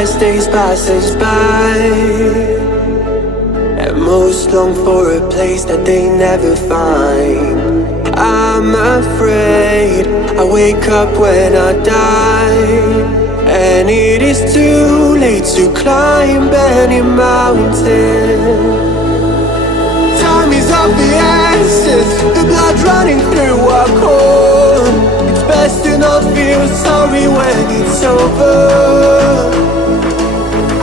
best days passes by, and most long for a place that they never find. I'm afraid I wake up when I die, and it is too late to climb any mountain. Time is of the essence, the blood running through our core. It's best to not feel sorry when it's over.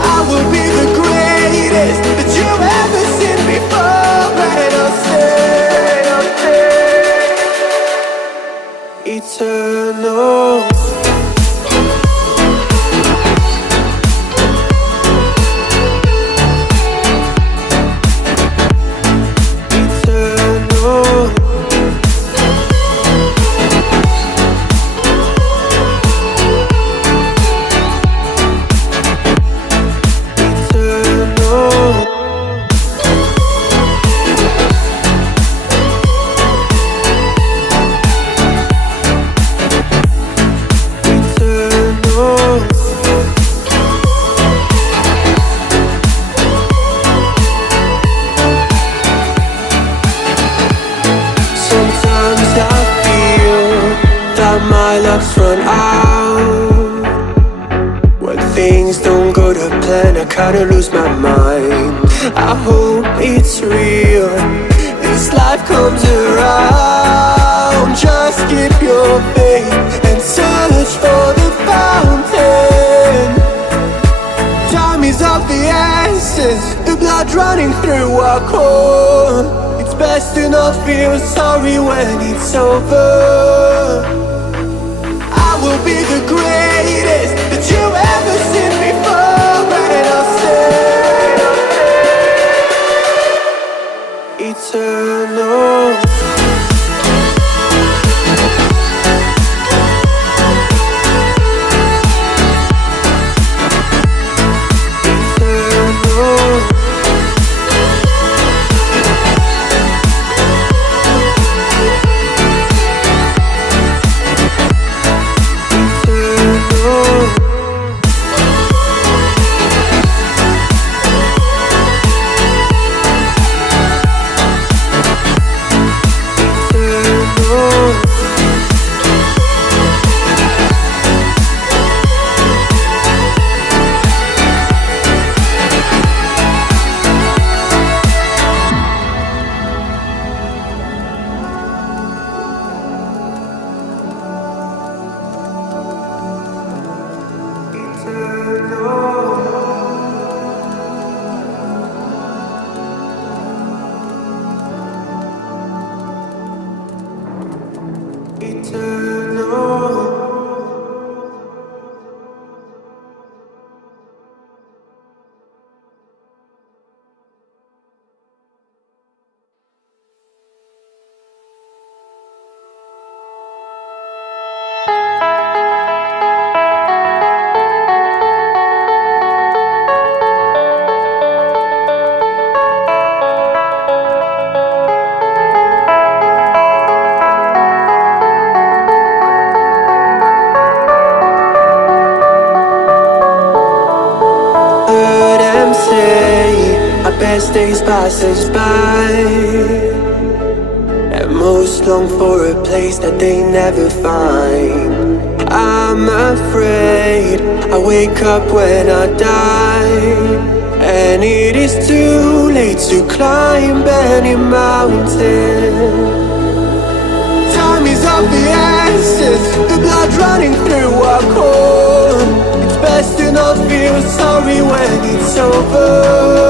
I will be the greatest that you've ever seen before, and I'll stay eternal. Run out when things don't go to plan. I kinda lose my mind. I hope it's real, this life comes around. Just keep your faith and search for the fountain. Time is of the essence, the blood running through our core. It's best to not feel sorry when it's over. Will be the greatest that you've ever seen before, and I'll stay eternal. Best days passes by, and most long for a place that they never find. I'm afraid I wake up when I die, and it is too late to climb any mountain. Time is of the essence, the blood running through our core. It's best to not feel sorry when it's over.